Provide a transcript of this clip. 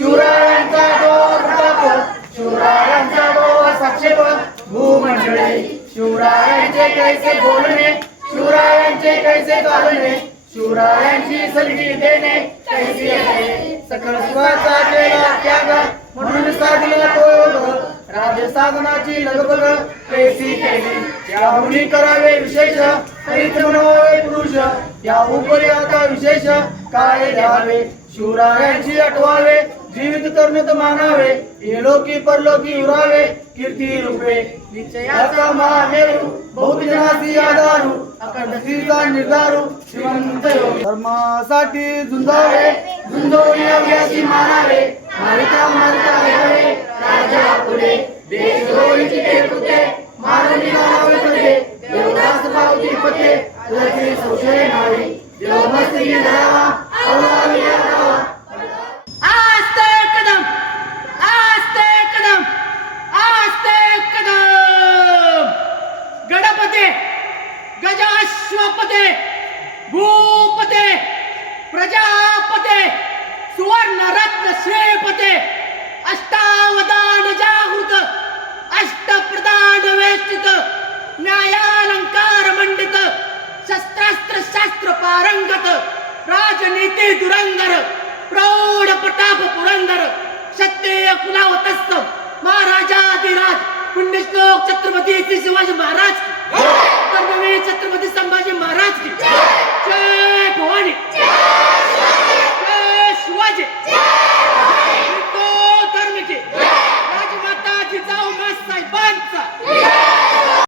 शिवरायांचा डोर प्रताप शिवरायांचा डोर साक्षेप भूमंडळी शिवरायांचे कैसे बोलणे शिवरायांचे कैसे चालणे शिवरायांची सलगी देणे कैसी आहे सकल सुखाचा केला त्याग म्हणून साधला तो योग राज्य साधनाची लगबग कैसी केली याहुनी करावे विशेष हरित मनवावे पुरुष या उपरी आता विशेष काय द्यावे शिवरायांची आठवावे जीवित करण्यात मानावे एलोकी परलोकी उरावे कीर्ती रूपे निश्चयाचा महामेरू बहुजनासी आधारू अखंडतेचा निर्धारू श्रीमंत धर्मासाठी झुंजावे झुंजून अभ्यासी मानावे मारिता मारिता ऐकावे राजा पुढे देश होईची केकुते मानवी नावे पदे देवदास पावती पते तुझी संशय नावे देवमस्ती धरावा अवलावी करावा आस्ते कदम गणपते गजाश्वपते भूपते प्रजापते सुवर्ण रत्न श्रीपते अष्टावदान जागृत अष्टप्रधान वेष्टित न्यायालंकार मंडित शस्त्रास्त्र शास्त्र पारंगत राजनीती दुरंगर प्रौढ प्रताप पुरंदर क्षत्रिय कुलावतस्थ महाराजाधिराज पुण्यश्लोक छत्रपती श्री शिवाजी महाराज की धर्मवीर छत्रपती संभाजी महाराज की जय भवानी।